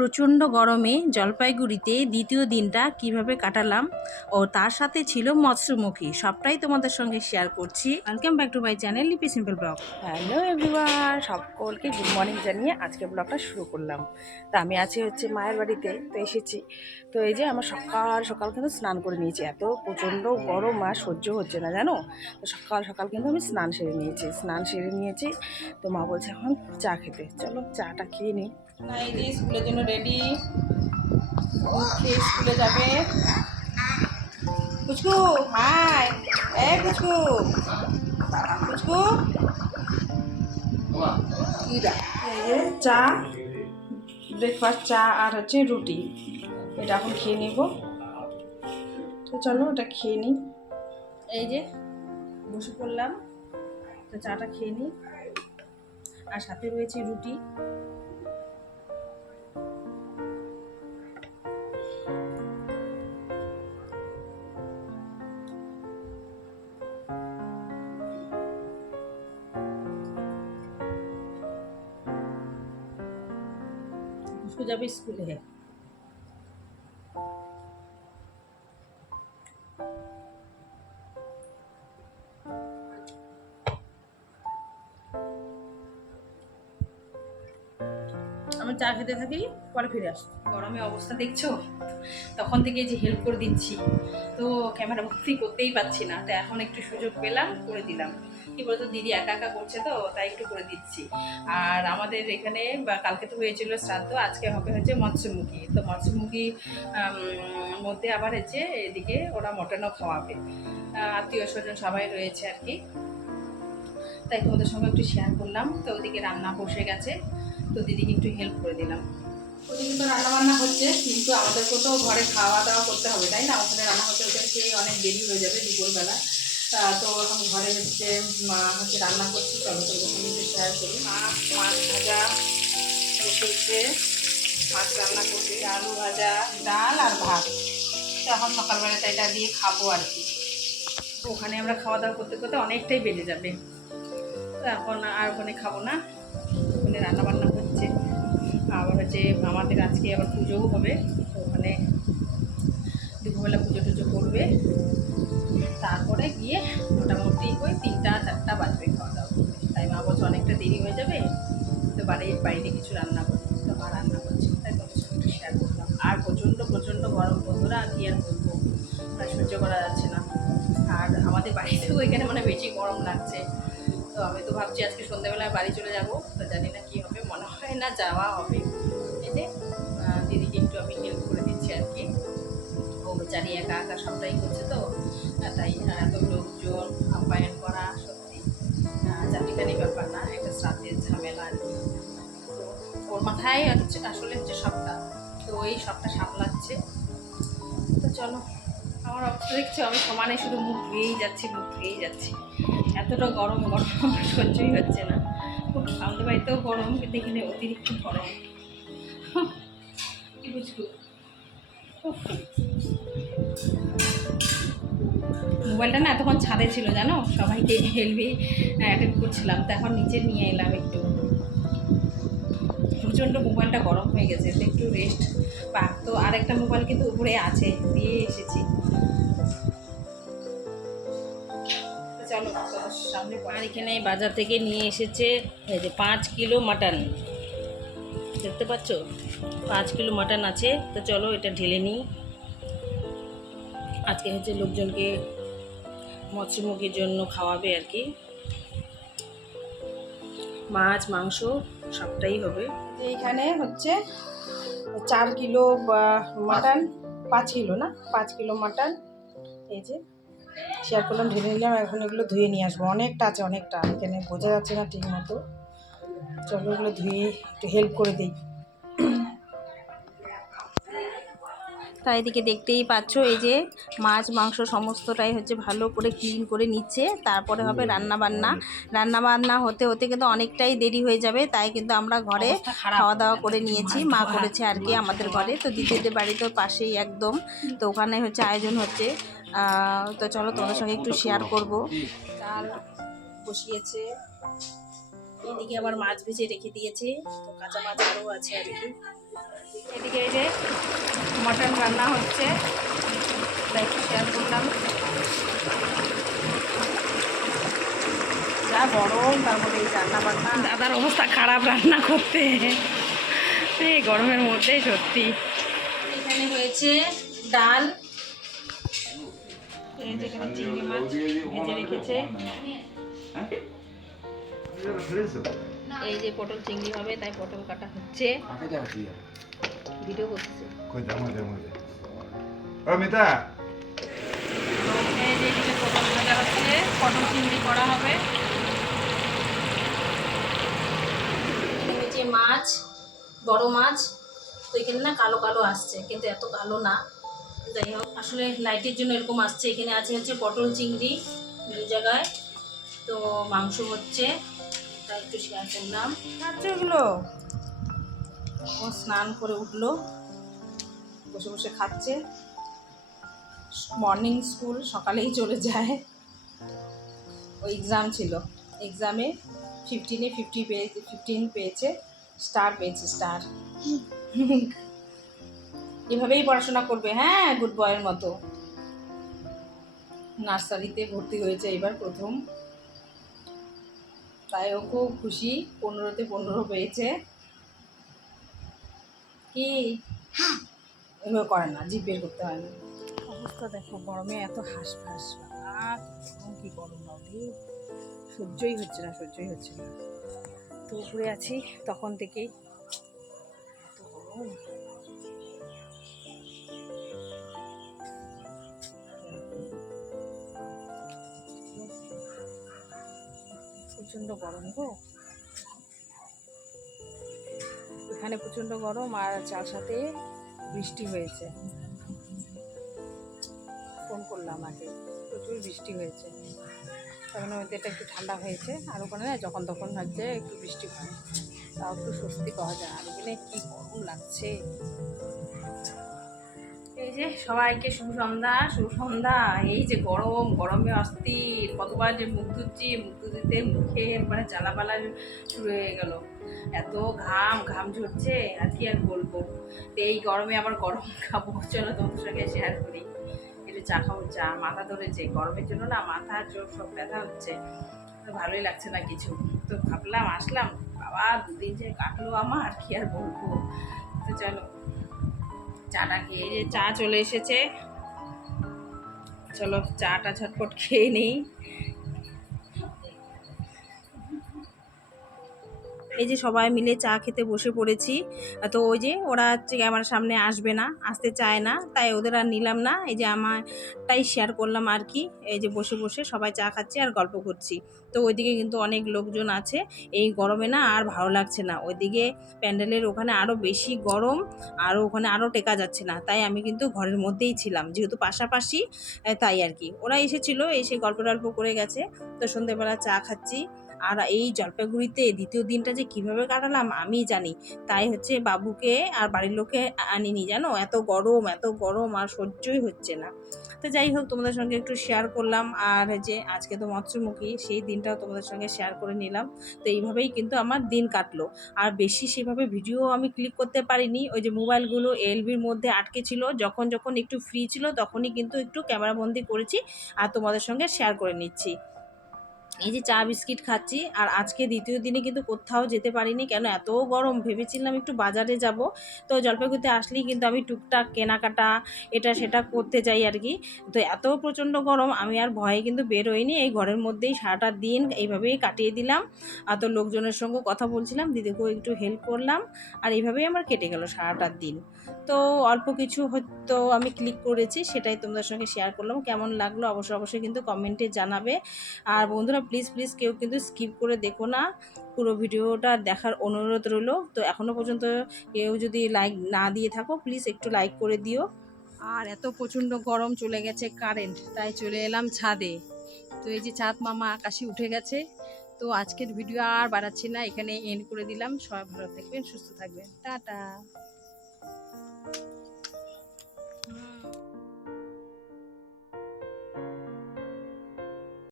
প্রচণ্ড গরমে জলপাইগুড়িতে দ্বিতীয় দিনটা কিভাবে কাটালাম ও তার সাথে ছিল মৎস্যমুখী, সবটাই তোমাদের সঙ্গে শেয়ার করছি। Welcome back to my channel লিপি সিম্পল ব্লগ। হ্যালো এভরিওয়ান, সকলকে গুড মর্নিং জানিয়ে আজকে ব্লগটা শুরু করলাম। তো আমি আছি মায়ের বাড়িতে, তো এসেছি। তো এই যে আমার সকাল সকাল কিন্তু স্নান করে নিয়েছি, এত প্রচণ্ড গরম আর সহ্য হচ্ছে না জানো। তো সকাল সকাল কিন্তু আমি স্নান সেরে নিয়েছি। তো মা বলছে এখন চা খেতে, চলো চাটা খেয়ে নিই। এই যে স্কুলের জন্য রেডি, খেয়ে স্কুলে যাবে। পুচকু হাই, পুচকু পুচকু এই যে চা, ব্রেকফাস্ট চা আর রুটি, এটা এখন খেয়ে নেব। তো চলো এটা খেয়ে নিই। এই যে বসে পড়লাম, তো চাটা খেয়ে নিই, আর সাথে রয়েছে রুটি। যাবে স্কুলে। আমি চা খেতে থাকি, পরে ফিরে আসি। গরমে অবস্থা দেখছো, তখন থেকে যে হেল্প করে দিচ্ছি, তো ক্যামেরা ভর্তি করতেই পারছি না, তো এখন একটু সুযোগ পেলাম, করে দিলাম। কি বলতো, দিদি একা একা করছে তো তাই একটু করে দিচ্ছি। আর আমাদের এখানে কালকে তো হয়েছিল শ্রাদ্ধ, আজকে হচ্ছে মৎস্যমুখী। তো মৎস্যমুখী মধ্যে আবার এদিকে ওরা মটনও খাওয়াবে, আত্মীয় স্বজন সবাই রয়েছে আর কি। তাই তোমাদের সঙ্গে একটু শেয়ার করলাম। তো ওদিকে রান্না বসে গেছে, তো দিদিকে একটু হেল্প করে দিলাম। ওদিকে তো রান্নাবান্না হচ্ছে, কিন্তু আমাদেরকেও তো ঘরে খাওয়া দাওয়া করতে হবে, তাই না? ওখানে রান্না করতে খেয়ে অনেক দেরি হয়ে যাবে দুপুরবেলা। তো এখন ঘরে মা রান্না করছি, চলো তো ওখানে একটু শেয়ার করি। মাছ ভাজা বসেছে, মাছ রান্না করছি, আলু ভাজা, ডাল আর ভাত। তো এখন সকালবেলাটা এটা দিয়ে খাবো আর কি। ওখানে আমরা খাওয়া দাওয়া করতে করতে অনেকটাই বেড়ে যাবে, তো এখন আর ওখানে খাবো না। ওখানে রান্নাবান্না হচ্ছে, আবার আমাদের আজকে আবার পুজোও হবে, তো ওখানে দুপুরবেলা পুজো টুজো করবে, তারপরে গিয়ে মোটামুটি ওই 3-4 বাজবে খাওয়া দাওয়া করবে। তাই মা বলছে অনেকটা দেরি হয়ে যাবে, তো বাইরে কিছু রান্না করবে, তো মা রান্না করছে, তাই তোমার সঙ্গে একটু শেয়ার করলাম। আর প্রচণ্ড গরম বন্ধুরা, কি আর বলবো, সহ্য করা যাচ্ছে না। আর আমাদের বাড়িতেও এখানে বেশি গরম লাগছে। তো আমি তো ভাবছি আজকে সন্ধ্যাবেলায় বাড়ি চলে যাব, তো জানি না কি হবে, মনে হয় না যাওয়া হবে। এই যে দিদিকে একটু আমি হেল্প করে দিচ্ছি আর কি। ও বেচারি একা একা সবটাই করছে, তো তাই এত লোকজন আপ্যায়ন করা সত্যি চারটিখানি ব্যাপার না, একটা শ্রাদ্ধের ঝামেলা আর কি। তো ওর মাথায় আসলে সবটা, তো ওই সবটা সামলাচ্ছে। তো চলো, আমার অবস্থা দেখছো, আমি সমানে শুধু মুখ ধুয়েই যাচ্ছি। এতটা গরম আমার সহ্যই হচ্ছে না। খুব আমাদের বাড়িতেও গরম, কিন্তু এখানে অতিরিক্ত গরম। কি বুঝবো, মোবাইলটা না এতক্ষণ ছাদে ছিল জানো, সবাইকে হেলবি অ্যাটেন্ড করছিলাম, তো এখন নিচে নিয়ে এলাম একটু। প্রচণ্ড মোবাইলটা গরম হয়ে গেছে, তো একটু রেস্ট পাক। তো আরেকটা মোবাইল কিন্তু উপরে আছে, দিয়ে এসেছি। চলো সামনে। আর এখানে বাজার থেকে নিয়ে এসেছে এই যে 5 কিলো মাটন, দেখতে পাচ্ছ 5 কিলো মাটন আছে। তো চলো এটা ঢেলে নিই। আজকে লোকজনকে মৎস্যমুখীর জন্য খাওয়াবে আর কি, মাছ মাংস সবটাই হবে। এইখানে 4 কিলো মাটন, 5 কিলো না, 5 কিলো মাটন। এই যে শেয়ার করলাম, ঢেলে নিলাম। এখন এগুলো ধুয়ে নিয়ে আসবো, অনেকটা আছে, অনেকটা এখানে বোঝা যাচ্ছে না ঠিক মতো। চলো এগুলো ধুয়ে একটু হেল্প করে দিই। তাই এদিকে দেখতেই পাচ্ছ, এই যে মাছ মাংস সমস্তটাই ভালো করে ক্লিন করে নিচ্ছে, তারপরে হবে রান্নাবান্না হতে হতে কিন্তু অনেকটাই দেরি হয়ে যাবে। তাই কিন্তু আমরা ঘরে খাওয়া দাওয়া করে নিয়েছি, মা করেছে আর কি আমাদের ঘরে। তো দিদিদের বাড়িতে পাশেই একদম, তো ওখানে আয়োজন হচ্ছে। তো চলো তোমাদের সঙ্গে একটু শেয়ার করব। ডাল বসিয়েছে, এদিকে আবার মাছ ভেজে রেখে দিয়েছে, তো কাঁচা মাছ আরও আছে আর কি। এদিকে এই যে মটন রান্না হচ্ছে, তাই একটু শেয়ার করলাম। যা গরম, তারপরে এই রান্না বান্না, দাদার অবস্থা খারাপ রান্না করতে এই গরমের মধ্যে সত্যি। এখানে হয়েছে ডাল, এই যেখানে চিংড়ি মাছ ভেজে রেখেছে, এই যে পটল চিংড়ি হবে তাই পটল কাটা হচ্ছে, ভিডিও করতেছে। এই যে এখানে পটল ভাজা হচ্ছে, পটল চিংড়ি করা হবে। এখানে হচ্ছে মাছ, বড় মাছ, তো এখানে না কালো কালো আসছে, কিন্তু এত কালো না, যাই হোক আসলে লাইটের জন্য এরকম আসছে। এখানে আছে হচ্ছে পটল চিংড়ি দু জায়গায়, তো মাংস হচ্ছে, তাই একটু শেয়ার করলাম। খাচ্ছে ওগুলো, ও স্নান করে উঠলো, বসে বসে খাচ্ছে। মর্নিং স্কুল সকালেই চলে যায়, ওই এক্সাম ছিল, এক্সামে 15 পেয়েছে, স্টার পেয়েছে, স্টার। এভাবেই পড়াশোনা করবে, হ্যাঁ, গুড বয়ের মতো। নার্সারিতে ভর্তি হয়েছে এবার প্রথম, তাই ও খুব খুশি, 15তে 15 পেয়েছে। কি এভাবে করে না, জিভ বের করতে হয় না। অবস্থা দেখো, গরমে এত হাঁসফাঁস, কি গরম বাবু, সহ্যই হচ্ছে না, সহ্যই হচ্ছে না। তো উপরে আছি তখন থেকেই, এত গরম। প্রচণ্ড গরম গো, এখানে প্রচণ্ড গরম, আর চার সাথে বৃষ্টি হয়েছে। ফোন করলাম আগে, প্রচুর বৃষ্টি হয়েছে, তখন ওয়েদারটা একটু ঠান্ডা হয়েছে। আর ওখানে না যখন তখন হচ্ছে একটু বৃষ্টি হয়, তাও একটু স্বস্তি পাওয়া যায়। আর এখানে কী গরম লাগছে। এই যে সবাইকে শুভ সন্ধ্যা, শুভ সন্ধ্যা। এই যে গরম, গরমে অস্থির, কতবার যে মুখ ধুচ্ছি, মুখ ধুতে মুখে মানে জ্বালাপালা শুরু হয়ে গেল, এত ঘাম, ঘাম ঝরছে, আর কি আর বলবো। এই গরমে আবার গরম খাবো, চলো তোমাদের সঙ্গে শেয়ার করি। একটু চা খাবো, চা, মাথা ধরেছে গরমের জন্য না, মাথা চোখ সব ব্যথা হচ্ছে, ভালোই লাগছে না কিছু। তো ভাবলাম আসলাম, বাবা দুদিন যে কাটলো আমার, কি আর বলবো। তো চলো চাটা খেয়ে, যে চা চলে এসেছে, চলো চাটা ঝটপট খেয়ে নিই। এই যে সবাই মিলে চা খেতে বসে পড়েছি। তো ওই যে ওরা হচ্ছে আমার সামনে আসবে না, আসতে চায় না, তাই ওদের আর নিলাম না। এই যে আমারটাই শেয়ার করলাম আর কি। এই যে বসে বসে সবাই চা খাচ্ছি আর গল্প করছি। তো ওইদিকে কিন্তু অনেক লোকজন আছে, এই গরমে না আর ভালো লাগছে না। ওইদিকে প্যান্ডেলের ওখানে আরও বেশি গরম, আর ওখানে আরও টেকা যাচ্ছে না, তাই আমি কিন্তু ঘরের মধ্যেই ছিলাম, যেহেতু পাশাপাশি, তাই আর কি। ওরা এসেছিলো, এসে গল্প টল্প করে গেছে। তো সন্ধ্যেবেলা চা খাচ্ছি। আর এই জলপাইগুড়িতে দ্বিতীয় দিনটা যে কিভাবে কাটালাম আমি জানি, তাই হচ্ছে বাবুকে আর বাড়ির লোকে আনিনি, জানো, এত গরম, এত গরম, আর সহ্যই হচ্ছে না। তো যাই হোক, তোমাদের সঙ্গে একটু শেয়ার করলাম। আর যে আজকে তো মৎস্যমুখী, সেই দিনটাও তোমাদের সঙ্গে শেয়ার করে নিলাম। তো এইভাবেই কিন্তু আমার দিন কাটলো। আর বেশি সেভাবে ভিডিও আমি ক্লিক করতে পারিনি, ওই যে মোবাইলগুলো এলবির মধ্যে আটকে ছিল, যখন যখন একটু ফ্রি ছিল তখনই কিন্তু একটু ক্যামেরাবন্দি করেছি আর তোমাদের সঙ্গে শেয়ার করে নিচ্ছি। এই যে চা বিস্কিট খাচ্ছি। আর আজকে দ্বিতীয় দিনে কিন্তু কোথাও যেতে পারিনি, কেন এত গরম। ভেবেছিলাম একটু বাজারে যাব, তো জলপাইগুড়িতে আসলেই কিন্তু আমি টুকটাক কেনাকাটা এটা সেটা করতে যাই আর কি। তো এত প্রচণ্ড গরম, আমি আর ভয়ে কিন্তু বেরোইনি, এই ঘরের মধ্যেই সারাটা দিন এইভাবেই কাটিয়ে দিলাম। আর তো লোকজনের সঙ্গে কথা বলছিলাম, দিদিকেও একটু হেল্প করলাম, আর এইভাবেই আমার কেটে গেল সারাটা দিন। তো অল্প কিছু হয়তো আমি ক্লিক করেছি, সেটাই তোমাদের সঙ্গে শেয়ার করলাম। কেমন লাগলো অবশ্যই কিন্তু কমেন্টে জানাবে। আর বন্ধুরা প্লিজ প্লিজ কেউ কিন্তু স্কিপ করে দেখো না, পুরো ভিডিওটা দেখার অনুরোধ রইলো। তো এখনও পর্যন্ত কেউ যদি লাইক না দিয়ে থাকো, প্লিজ একটু লাইক করে দিও। আর এত প্রচণ্ড গরম, চলে গেছে কারেন্ট, তাই চলে এলাম ছাদে। তো এই যে চাঁদ মামা আকাশে উঠে গেছে। তো আজকের ভিডিও আর বাড়াচ্ছি না, এখানে এন্ড করে দিলাম। সবাই ভালো থাকবেন, সুস্থ থাকবেন, টাটা।